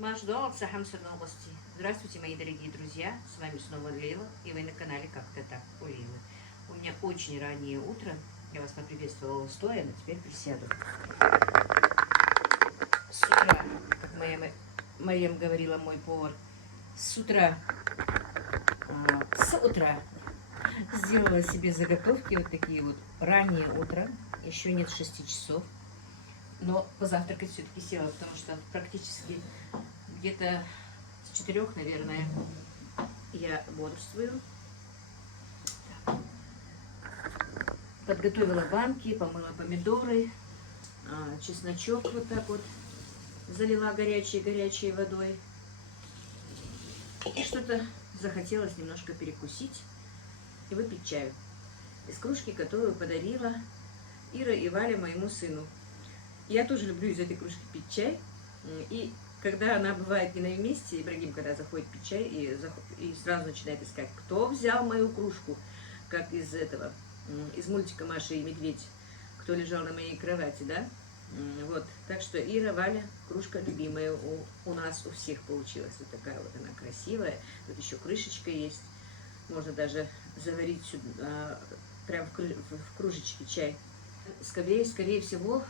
Макдональдс Хамсер новости. Здравствуйте, мои дорогие друзья. С вами снова Лейла, и вы на канале Как-то так у Лейлы. У меня очень раннее утро. Я вас поприветствовала стоя, но теперь присяду. С утра, как Марьям говорила, мой повар, с утра сделала себе заготовки, вот такие вот раннее утро. Еще нет 6 часов. Но позавтракать все-таки села, потому что практически где-то с 4, наверное, я бодрствую. Подготовила банки, помыла помидоры, чесночок вот так вот залила горячей водой. И что-то захотелось немножко перекусить и выпить чаю из кружки, которую подарила Ира и Валя моему сыну. Я тоже люблю из этой кружки пить чай. И когда она бывает не на месте, Ибрагим, когда заходит пить чай и сразу начинает искать, кто взял мою кружку, как из мультика «Маша и медведь», кто лежал на моей кровати, да? Вот, так что Ира, Валя, кружка любимая у нас, у всех получилась. Вот такая вот она красивая. Тут еще крышечка есть. Можно даже заварить сюда, прям в кружечке чай. Скорее всего,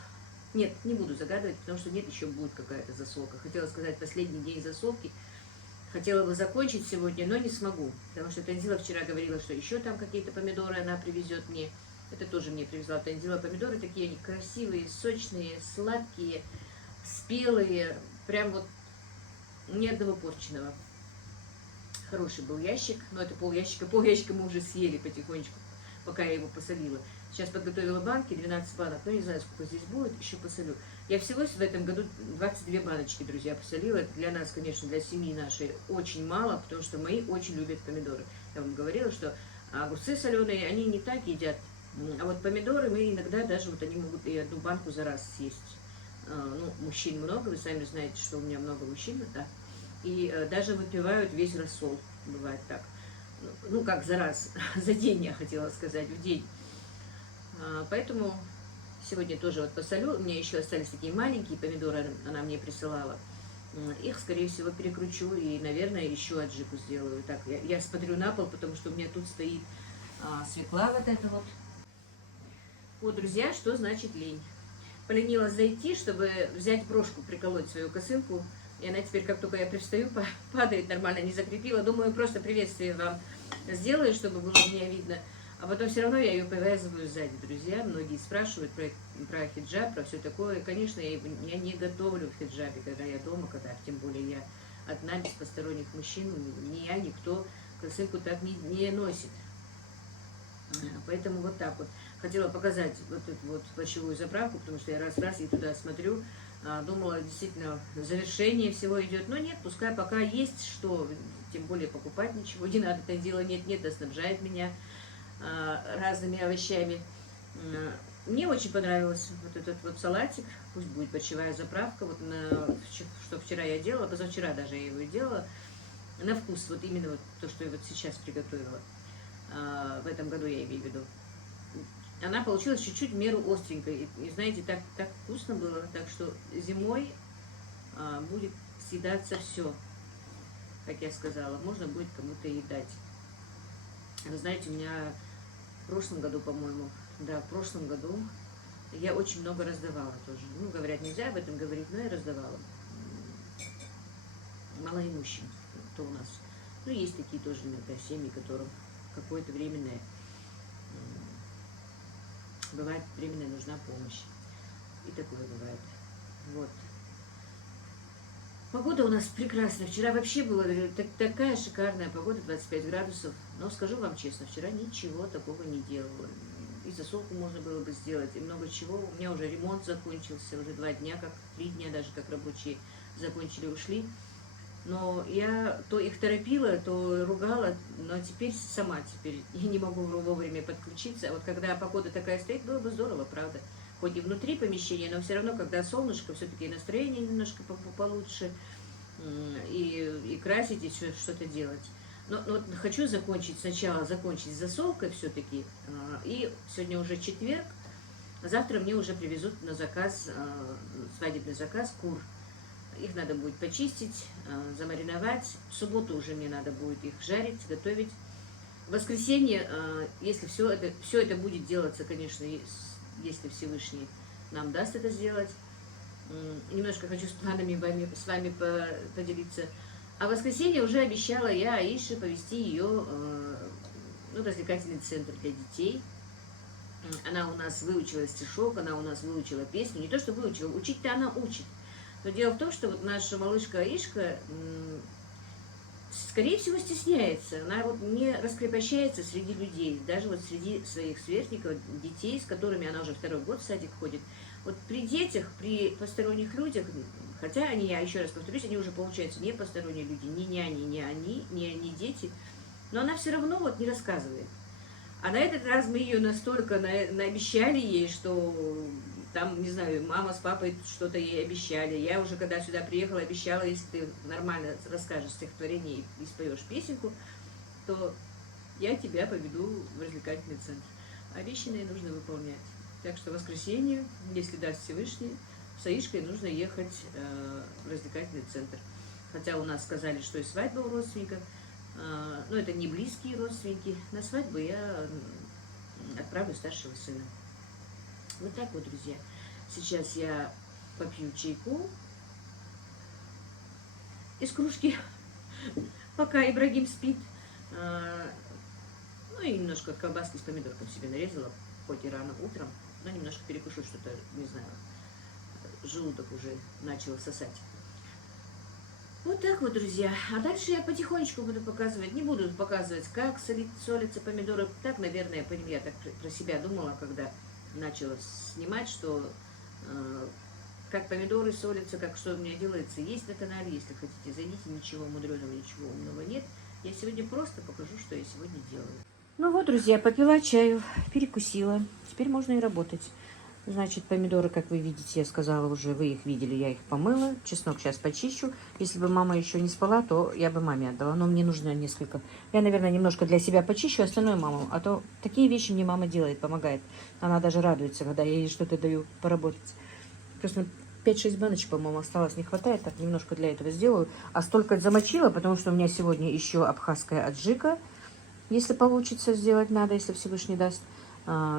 нет, не буду загадывать, потому что нет, еще будет какая-то засолка. Хотела сказать, последний день засолки. Хотела бы закончить сегодня, но не смогу. Потому что Танзила вчера говорила, что еще там какие-то помидоры она привезет мне. Это тоже мне привезла Танзила помидоры. Такие они красивые, сочные, сладкие, спелые. Прям вот ни одного порченого. Хороший был ящик, но это пол-ящика мы уже съели потихонечку, пока я его посолила. Сейчас подготовила банки, 12 банок, но не знаю, сколько здесь будет, еще посолю. Я всего в этом году 22 баночки, друзья, посолила. Это для нас, конечно, для семьи нашей очень мало, потому что мои очень любят помидоры. Я вам говорила, что огурцы соленые, они не так едят. А вот помидоры мы иногда даже, вот они могут и одну банку за раз съесть. Ну, мужчин много, вы сами знаете, что у меня много мужчин, да. И даже выпивают весь рассол, бывает так. Ну, как за раз, за день, я хотела сказать, в день. Поэтому сегодня тоже вот посолю. У меня еще остались такие маленькие помидоры, она мне присылала. Их, скорее всего, перекручу и, наверное, еще аджику сделаю. Так, я смотрю на пол, потому что у меня тут стоит свекла вот эта вот. Вот, друзья, что значит лень. Поленилась зайти, чтобы взять брошку, приколоть свою косынку. И она теперь, как только я привстаю, падает нормально, не закрепила. Думаю, просто приветствие вам сделаю, чтобы было меня видно. А потом все равно я ее повязываю сзади, друзья. Многие спрашивают про хиджаб, про все такое. Конечно, я не готовлю в хиджабе, когда я дома, когда тем более я одна, без посторонних мужчин. Ни я, никто косынку так не носит. Поэтому вот так вот. Хотела показать вот эту вот плащевую заправку, потому что я раз и туда смотрю. Думала, действительно, завершение всего идет. Но нет, пускай пока есть что, тем более покупать ничего не надо. Это дело нет, да снабжает меня разными овощами. Мне очень понравился вот этот вот салатик. Пусть будет борщевая заправка. Вот что вчера я делала, позавчера даже я его делала. На вкус, вот именно вот то, что я вот сейчас приготовила. В этом году я имею в виду. Она получилась чуть-чуть в меру остренькой. И знаете, так вкусно было. Так что зимой будет съедаться все, как я сказала. Можно будет кому-то и дать. Вы знаете, у меня в прошлом году, по-моему, да, в прошлом году я очень много раздавала тоже. Ну, говорят, нельзя об этом говорить, но я раздавала. Малоимущим, кто у нас. Ну, есть такие тоже иногда семьи, которым какое-то временное, бывает, временная нужна помощь. И такое бывает. Вот. Погода у нас прекрасная. Вчера вообще была такая шикарная погода, 25 градусов. Но скажу вам честно, вчера ничего такого не делала. И засолку можно было бы сделать, и много чего. У меня уже ремонт закончился, уже 2 дня, 3 дня даже, как рабочие закончили, ушли. Но я то их торопила, то ругала, но теперь я не могу вовремя подключиться. А вот когда погода такая стоит, было бы здорово, правда. Хоть и внутри помещения, но все равно, когда солнышко, все-таки настроение немножко получше, и красить, и что-то делать. Но вот хочу сначала закончить с засолкой все-таки. И сегодня уже четверг, завтра мне уже привезут на заказ, свадебный заказ, кур. Их надо будет почистить, замариновать. В субботу уже мне надо будет их жарить, готовить. В воскресенье, если все это будет делаться, конечно, если Всевышний нам даст это сделать. Немножко хочу с планами с вами поделиться. А в воскресенье уже обещала я Аише повезти ее в развлекательный центр для детей. Она у нас выучила стишок, она у нас выучила песню. Не то, что выучила, учить-то она учит. Но дело в том, что вот наша малышка Аишка, скорее всего, стесняется. Она вот не раскрепощается среди людей, даже вот среди своих сверстников, детей, с которыми она уже 2-й год в садик ходит. Вот при детях, при посторонних людях, хотя они, я еще раз повторюсь, они уже, получается, не посторонние люди, не няни, не дети, но она все равно вот не рассказывает. А на этот раз мы ее настолько наобещали ей, что там, не знаю, мама с папой что-то ей обещали. Я уже, когда сюда приехала, обещала, если ты нормально расскажешь стихотворение и споешь песенку, то я тебя поведу в развлекательный центр. Обещанное нужно выполнять. Так что в воскресенье, если даст Всевышний, с Аишкой нужно ехать в развлекательный центр. Хотя у нас сказали, что и свадьба у родственников, но это не близкие родственники. На свадьбу я отправлю старшего сына. Вот так вот, друзья. Сейчас я попью чайку из кружки, пока Ибрагим спит. Ну и немножко колбаски с помидорком себе нарезала, хоть и рано утром, но немножко перекушу что-то, не знаю, желудок уже начал сосать. Вот так вот, друзья. А дальше я потихонечку буду показывать. Не буду показывать, как солятся помидоры. Так, наверное, я так про себя думала, когда начала снимать, что как помидоры солятся, как что у меня делается. Есть на канале, если хотите, зайдите. Ничего мудреного, ничего умного нет. Я сегодня просто покажу, что я сегодня делаю. Ну вот, друзья, попила чаю, перекусила. Теперь можно и работать. Значит, помидоры, как вы видите, я сказала уже, вы их видели, я их помыла. Чеснок сейчас почищу. Если бы мама еще не спала, то я бы маме отдала. Но мне нужно несколько. Я, наверное, немножко для себя почищу, остальное маму. А то такие вещи мне мама делает, помогает. Она даже радуется, когда я ей что-то даю поработать. Просто 5-6 баночек, по-моему, осталось, не хватает. Так, немножко для этого сделаю. А столько замочила, потому что у меня сегодня еще абхазская аджика. Если получится сделать, надо, если Всевышний даст.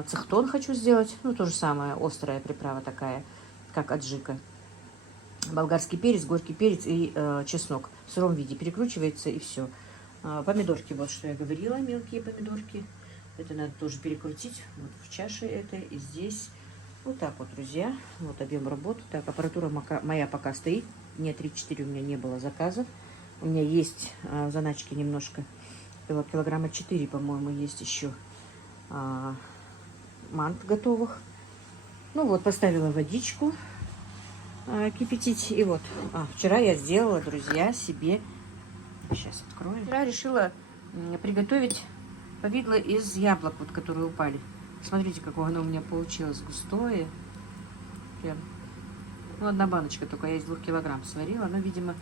Цехтон хочу сделать. Ну, то же самое, острая приправа такая, как аджика. Болгарский перец, горький перец и чеснок. В сыром виде перекручивается и все. Помидорки, вот что я говорила, мелкие помидорки. Это надо тоже перекрутить. Вот в чаше это и здесь. Вот так вот, друзья. Вот объем работы. Так, аппаратура моя пока стоит. Дня 3-4 у меня не было заказов. У меня есть заначки немножко. Килограмма 4, по-моему, есть еще мант готовых. Ну вот, поставила водичку кипятить. И вот, вчера я сделала, друзья, себе... Сейчас открою. Вчера решила приготовить повидло из яблок, вот, которые упали. Смотрите, какое оно у меня получилось густое. Прям. Ну, одна баночка только, я из 2 килограмм сварила. Но, видимо,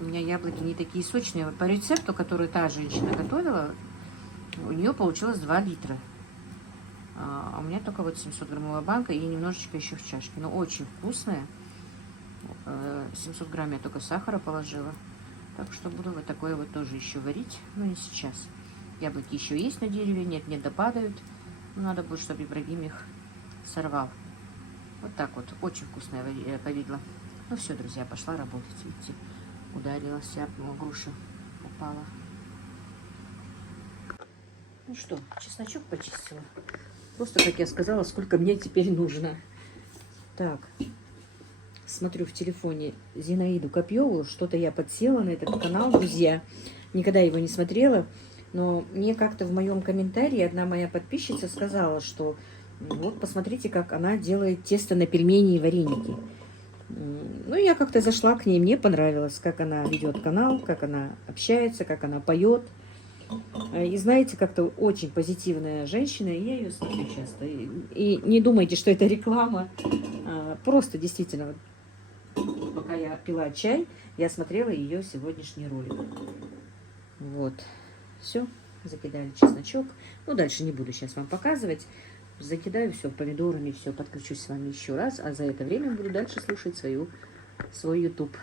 у меня яблоки не такие сочные. Вот по рецепту, который та женщина готовила, у нее получилось 2 литра. А у меня только вот 700-граммовая банка и немножечко еще в чашке. Но очень вкусная. 700 грамм я только сахара положила. Так что буду вот такое вот тоже еще варить. Но не сейчас. Яблоки еще есть на дереве. Нет, допадают. Надо будет, чтобы Ибрагим их сорвал. Вот так вот. Очень вкусное повидло. Ну все, друзья, пошла работать. Видите, ударилась, груша упала. Ну что, чесночок почистила. Просто, как я сказала, сколько мне теперь нужно. Так, смотрю в телефоне Зинаиду Копьеву. Что-то я подсела на этот канал, друзья. Никогда его не смотрела. Но мне как-то в моем комментарии одна моя подписчица сказала, что вот посмотрите, как она делает тесто на пельмени и вареники. Ну, я как-то зашла к ней, мне понравилось, как она ведет канал, как она общается, как она поет. И знаете, как-то очень позитивная женщина, и я ее смотрю часто. И не думайте, что это реклама. Просто действительно, пока я пила чай, я смотрела ее сегодняшний ролик. Вот. Все, закидали чесночок. Ну, дальше не буду сейчас вам показывать. Закидаю все помидорами, все, подключусь с вами еще раз. А за это время буду дальше слушать свою свой YouTube.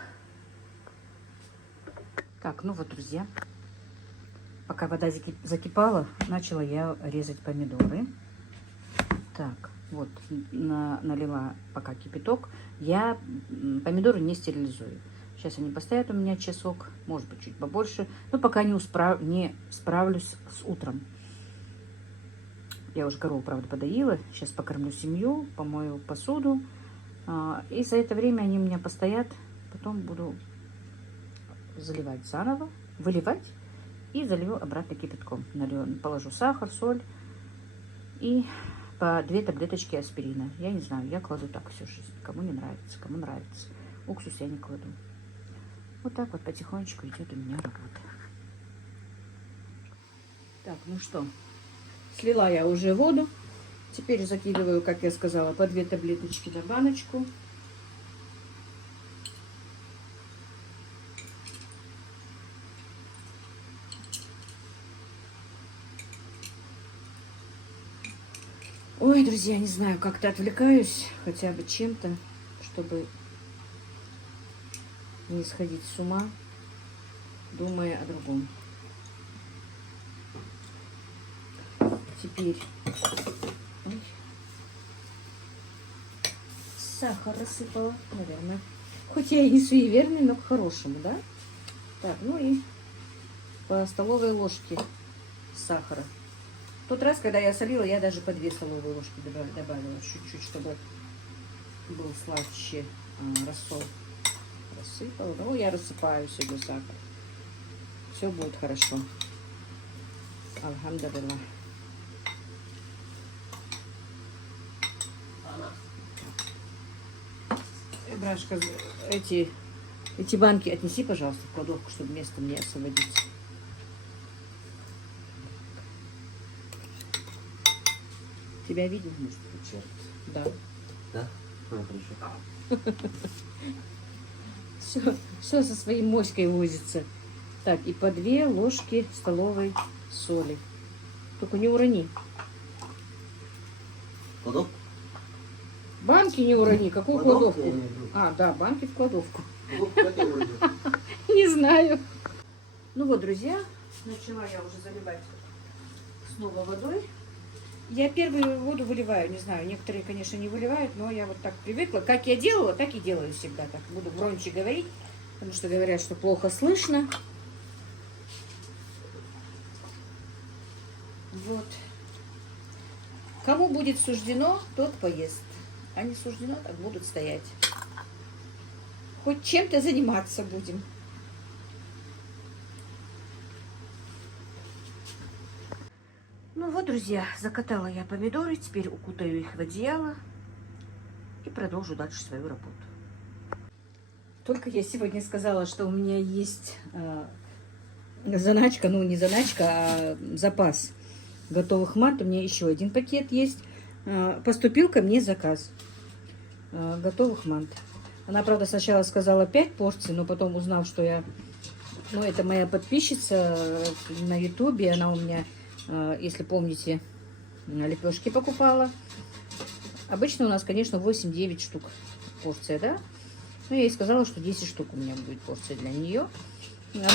Так, ну вот, друзья, пока вода закипала, начала я резать помидоры. Так, вот, налила пока кипяток. Я помидоры не стерилизую. Сейчас они постоят у меня часок, может быть, чуть побольше. Но пока не справлюсь с утром. Я уже корову, правда, подоила. Сейчас покормлю семью, помою посуду. И за это время они у меня постоят. Потом буду заливать заново, выливать и залью обратно кипятком. Положу сахар, соль и по 2 таблеточки аспирина. Я не знаю, я кладу так всю жизнь. Кому не нравится, кому нравится. Уксус я не кладу. Вот так вот потихонечку идет у меня работа. Так, ну что, слила я уже воду. Теперь закидываю, как я сказала, по 2 таблеточки на баночку. Ой, друзья, не знаю, как-то отвлекаюсь хотя бы чем-то, чтобы не сходить с ума, думая о другом. Теперь сахар рассыпала, наверное. Хоть я и не суеверный, но к-хорошему, да? Так, ну и по столовой ложке сахара. В тот раз, когда я солила, я даже по 2 столовые ложки добавила. Чуть-чуть, чтобы был слаще рассол. Рассыпала. Ну, я рассыпаю сегодня сахар. Все будет хорошо. Альхамдулилlah. Брашка, эти банки отнеси, пожалуйста, в кладовку, чтобы место мне освободить. Тебя видно, может? Черт. Да. Да? Хорошо. Все со своей моськой возится. Так, и по 2 ложки столовой соли. Только не урони. Кладовку? Банки не урони. Какую кладовку? Я имею в виду. А, да, банки в кладовку. Кладовку как я вроде? Не знаю. Ну вот, друзья, начала я уже заливать снова водой. Я первую воду выливаю, не знаю, некоторые, конечно, не выливают, но я вот так привыкла. Как я делала, так и делаю всегда. Так буду громче говорить, потому что говорят, что плохо слышно. Вот. Кому будет суждено, тот поест. А не суждено, так будут стоять. Хоть чем-то заниматься будем. Ну вот, друзья, закатала я помидоры. Теперь укутаю их в одеяло и продолжу дальше свою работу. Только я сегодня сказала, что у меня есть заначка, ну не заначка, а запас готовых мант. У меня еще один пакет есть. Поступил ко мне заказ готовых мант. Она, правда, сначала сказала 5 порций, но потом, узнав, что я... Ну, это моя подписчица на ютубе, она у меня, если помните, лепешки покупала. Обычно у нас, конечно, 8-9 штук порция, да? Но я ей сказала, что 10 штук у меня будет порция для нее. Она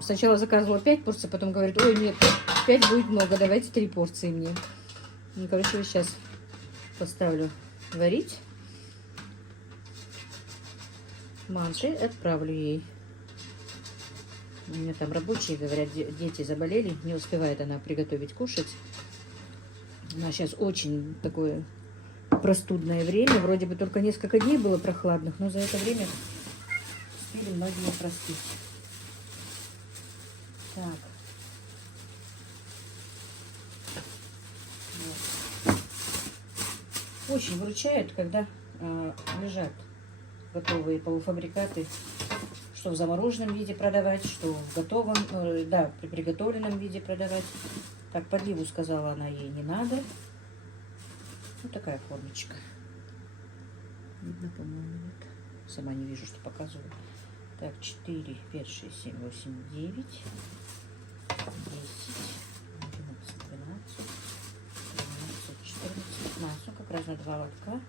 сначала заказывала 5 порций, потом говорит: ой, нет, 5 будет много, давайте 3 порции мне. Ну, короче, сейчас поставлю варить манты, отправлю ей. У меня там рабочие, говорят, дети заболели, не успевает она приготовить кушать. У нас сейчас очень такое простудное время, вроде бы только несколько дней было прохладных, но за это время успели многие простыть. Так. Вот. Очень выручает, когда лежат готовые полуфабрикаты, что в замороженном виде продавать, что в готовом, да, при приготовленном виде продавать. Так, подливу, сказала она, ей не надо. Вот такая формочка. Видно, по-моему, вот. Сама не вижу, что показываю. Так, 4, 5, 6, 7, 8, 9, 10, 11, 12, 13, 14, 15. Ну, как раз на 2 лотка.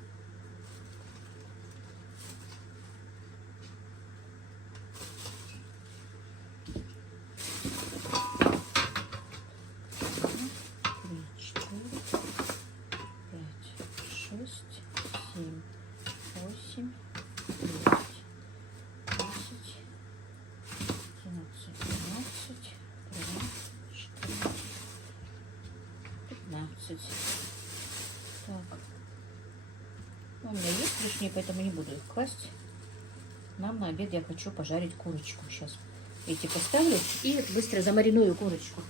11. Так. Ну, у меня есть лишние, поэтому не буду их класть. Нам на обед я хочу пожарить курочку. Сейчас эти поставлю и быстро замариную курочку.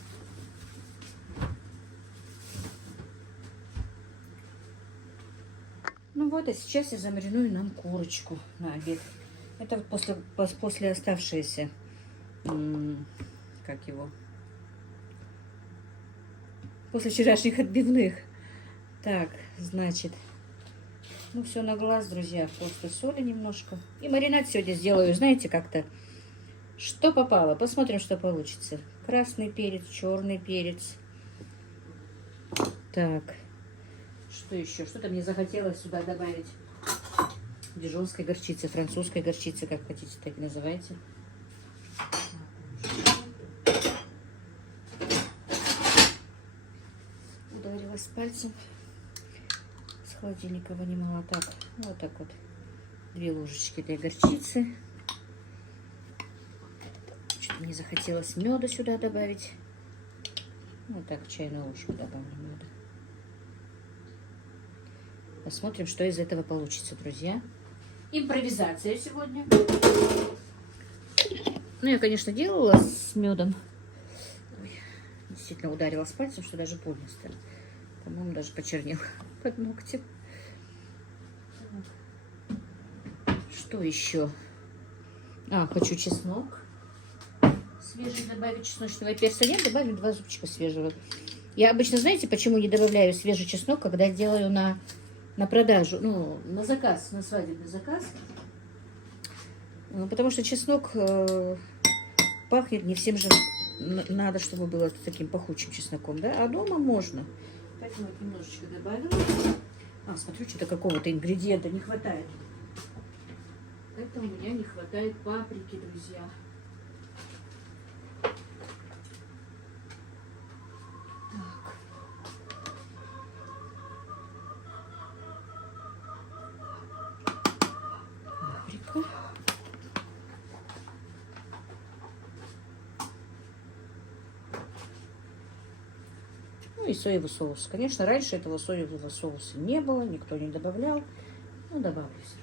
Ну вот, а сейчас я замариную нам курочку на обед. Это вот после оставшиеся, как его, после вчерашних отбивных. Так, значит, ну все на глаз, друзья, просто соли немножко. И маринад сегодня сделаю, знаете, как-то, что попало. Посмотрим, что получится. Красный перец, черный перец. Так. Что еще? Что-то мне захотелось сюда добавить. Дижонской горчицы, французской горчицы, как хотите, так и называйте. Ударилась пальцем. С холодильника вынимала. Так, вот так вот. 2 ложечки для горчицы. Что-то мне захотелось меда сюда добавить. Вот так, чайную ложку добавлю меда. Посмотрим, что из этого получится, друзья. Импровизация сегодня. Ну, я, конечно, делала с медом. Ой, действительно ударила с пальцем, что даже больно стало. По-моему, даже почернел под ногтем. Что еще? Хочу чеснок. Свежий добавить, чесночного перца нет, добавим 2 зубчика свежего. Я обычно, знаете, почему не добавляю свежий чеснок, когда делаю на продажу, ну, на заказ, на свадебный заказ. Потому что чеснок пахнет, не всем же надо, чтобы было таким пахучим чесноком, да? А дома можно. Поэтому вот немножечко добавила. Смотрю, что-то какого-то ингредиента не хватает. Это у меня не хватает паприки, друзья. Ну и соевый соус. Конечно, раньше этого соевого соуса не было, никто не добавлял. Ну, добавлю все.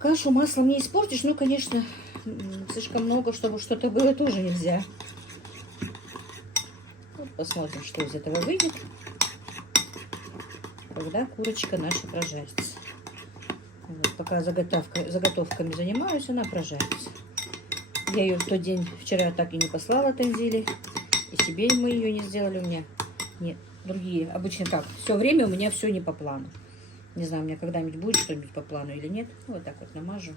Кашу маслом не испортишь, но, конечно, слишком много, чтобы что-то было, тоже нельзя. Вот посмотрим, что из этого выйдет, когда курочка наша прожарится. Вот, пока заготовками занимаюсь, она прожарится. Я ее в тот день вчера так и не послала Танзиле. И себе мы ее не сделали. У меня нет, другие. Обычно так. Все время у меня все не по плану. Не знаю, у меня когда-нибудь будет что-нибудь по плану или нет. Вот так вот намажу.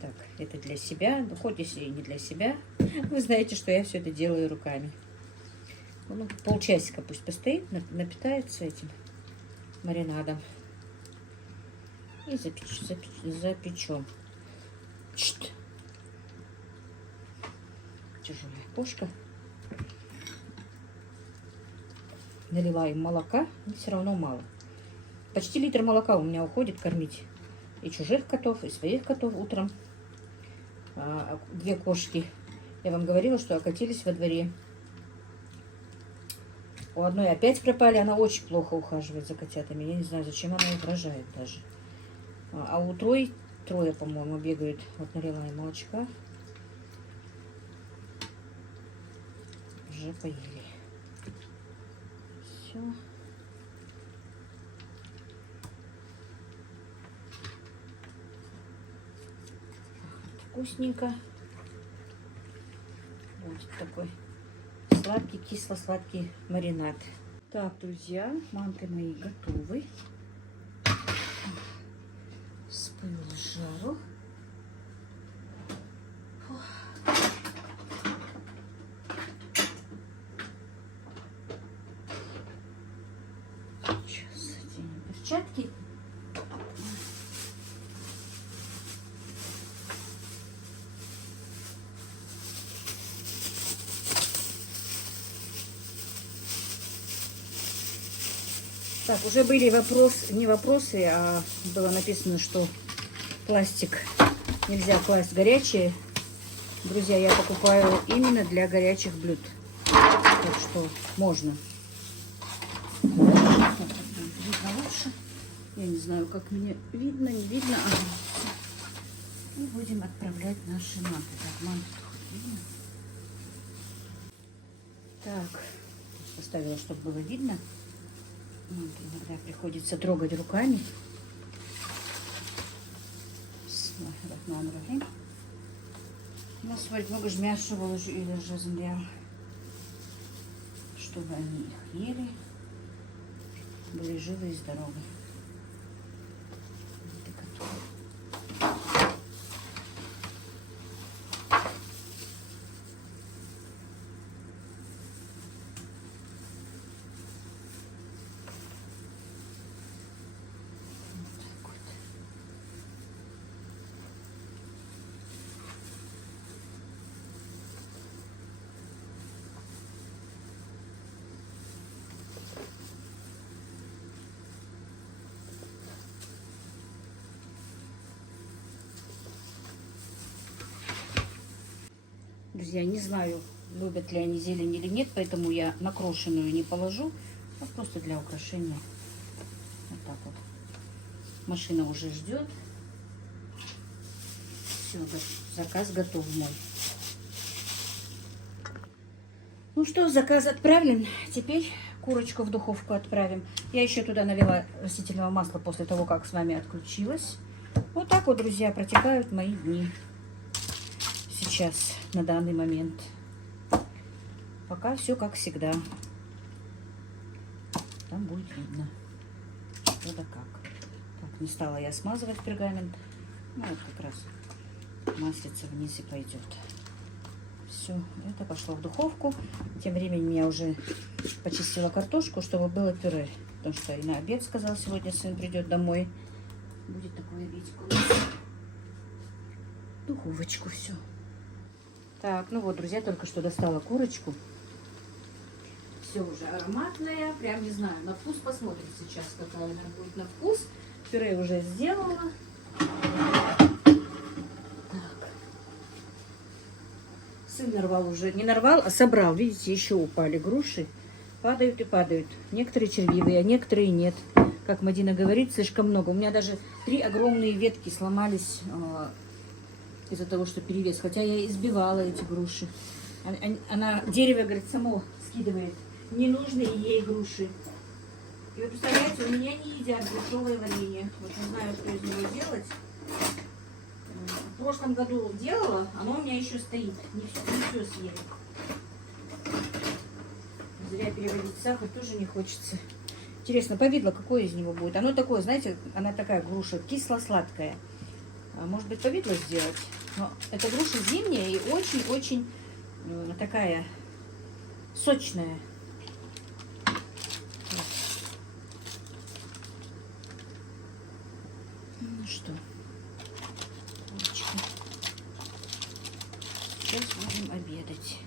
Так, это для себя. Ну, хоть если и не для себя. Вы знаете, что я все это делаю руками. Ну, полчасика пусть постоит, напитается этим маринадом. И запечем. Тяжелая кошка. Налила им молока, но все равно мало. Почти литр молока у меня уходит кормить и чужих котов, и своих котов утром. 2 кошки, я вам говорила, что окатились во дворе. У одной опять пропали, она очень плохо ухаживает за котятами. Я не знаю, зачем она их рожает даже. А у трое, по-моему, бегают. Вот налила им молочка. Уже поели. Все. Вкусненько. Вот такой сладкий, кисло-сладкий маринад. Так, друзья, манты мои готовы. С пылу с жару. Сейчас оденем перчатки. Так, уже были не вопросы, а было написано, что пластик нельзя класть горячее. Друзья, я покупаю именно для горячих блюд. Так что можно. Так, видно лучше. Я не знаю, как мне видно, не видно. Ага. И будем отправлять наши манты. Так, манты хоть видно. Так, поставила, чтобы было видно. Манты иногда приходится трогать руками. Нас возьму гожмяшу выложу или же земля, чтобы они их ели, были живы и здоровы. Друзья, не знаю, любят ли они зелень или нет, поэтому я накрошенную не положу, а просто для украшения. Вот так вот. Машина уже ждет. Все, заказ готов мой. Ну что, заказ отправлен. Теперь курочку в духовку отправим. Я еще туда навела растительного масла после того, как с вами отключилась. Вот так вот, друзья, протекают мои дни. Сейчас, на данный момент. Пока все как всегда. Там будет видно, что да как. Так, не стала я смазывать пергамент. Ну, вот как раз маслица вниз и пойдет. Все, это пошло в духовку. Тем временем я уже почистила картошку, чтобы было пюре. Потому что и на обед, сказал, сегодня сын придет домой. Будет такой обедик у нас. Духовочку все. Так, ну вот, друзья, только что достала курочку. Все уже ароматная. Прям не знаю, на вкус посмотрим сейчас, какая она будет на вкус. Пюре уже сделала. Так. Сын нарвал уже. Не нарвал, а собрал. Видите, еще упали груши. Падают и падают. Некоторые червивые, а некоторые нет. Как Мадина говорит, слишком много. У меня даже 3 огромные ветки сломались из-за того, что перевес. Хотя я избивала эти груши. Она дерево, говорит, само скидывает ненужные ей груши. И вы представляете, у меня не едят грушевое варенье. Вот не знаю, что из него делать. В прошлом году делала, оно у меня еще стоит. Не все съели. Зря переводить сахар тоже не хочется. Интересно, повидло какое из него будет? Оно такое, знаете, она такая груша кисло-сладкая. Может быть, повидло сделать? Но эта груша зимняя и очень-очень такая сочная. Ну что, курочка. Сейчас будем обедать.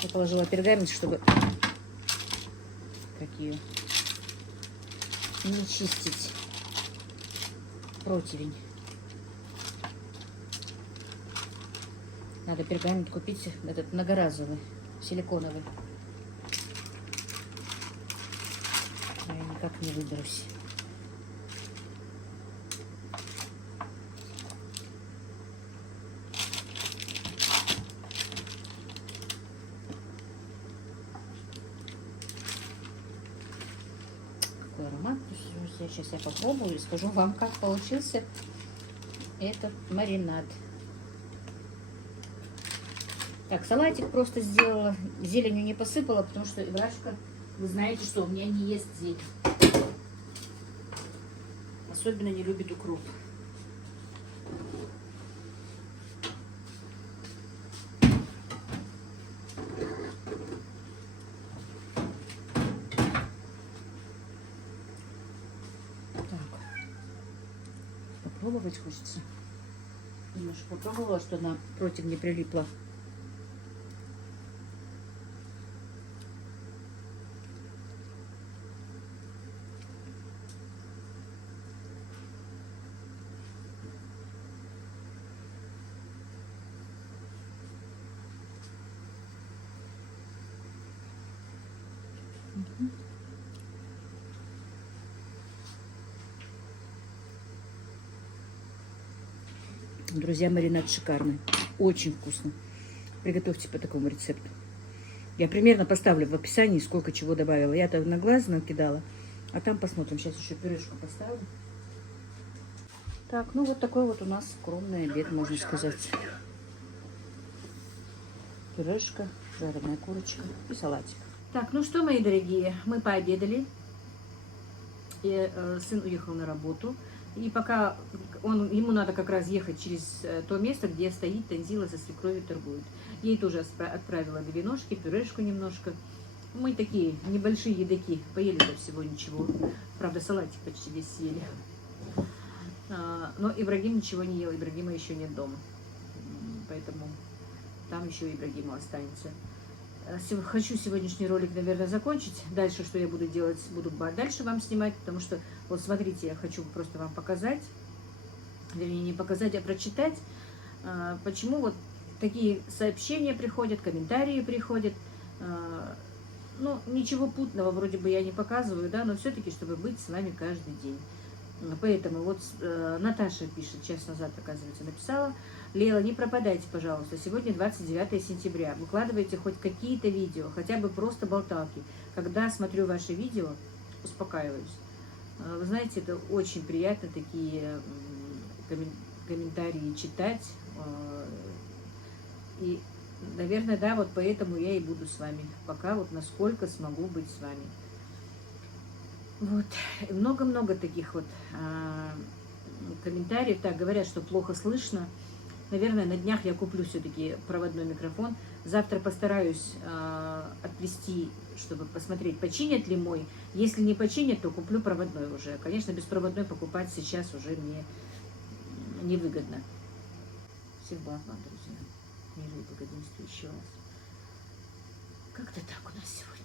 Я положила пергамент, чтобы какие не чистить противень. Надо пергамент купить, этот многоразовый, силиконовый. Я никак не выберусь. Какой аромат. Сейчас я попробую и скажу вам, как получился этот маринад. Так, салатик просто сделала. Зеленью не посыпала, потому что Ивашка, вы знаете, что у меня не ест зелень. Особенно не любит укроп. Попробовать хочется. Немножко попробовала, что она против не прилипла. Друзья, маринад шикарный. Очень вкусно. Приготовьте по такому рецепту. Я примерно поставлю в описании, сколько чего добавила. Я-то на глаз накидала. А там посмотрим. Сейчас еще пюрешку поставлю. Так, ну вот такой вот у нас скромный обед, можно сказать. Пюрешка, жареная курочка и салатик. Так, ну что, мои дорогие, мы пообедали. И, сын уехал на работу. И пока ему надо как раз ехать через то место, где стоит Танзила, со свекровью торгует. Ей тоже отправила 2 ножки, пюрешку немножко. Мы такие небольшие едоки, поели-то всего ничего. Правда, салатик почти весь съели. Но Ибрагим ничего не ел, Ибрагима еще нет дома. Поэтому там еще Ибрагиму останется. Хочу сегодняшний ролик, наверное, закончить. Дальше, что я буду делать, буду дальше вам снимать, потому что, вот смотрите, я хочу просто вам показать, вернее, не показать, а прочитать, почему вот такие сообщения приходят, комментарии приходят. Ну, ничего путного вроде бы я не показываю, да, но все-таки, чтобы быть с вами каждый день. Поэтому вот Наташа пишет, час назад, оказывается, написала: Лейла, не пропадайте, пожалуйста. Сегодня 29 сентября. Выкладывайте хоть какие-то видео, хотя бы просто болталки. Когда смотрю ваши видео, успокаиваюсь. Вы знаете, это очень приятно, такие комментарии читать. И, наверное, да, вот поэтому я и буду с вами. Пока вот насколько смогу быть с вами. Вот. Много-много таких вот комментариев. Так, говорят, что плохо слышно. Наверное, на днях я куплю все-таки проводной микрофон. Завтра постараюсь отвести, чтобы посмотреть, починят ли мой. Если не починят, то куплю проводной уже. Конечно, беспроводной покупать сейчас уже мне невыгодно. Всех благ вам, друзья. Мира и благоденствия еще раз. Как-то так у нас сегодня.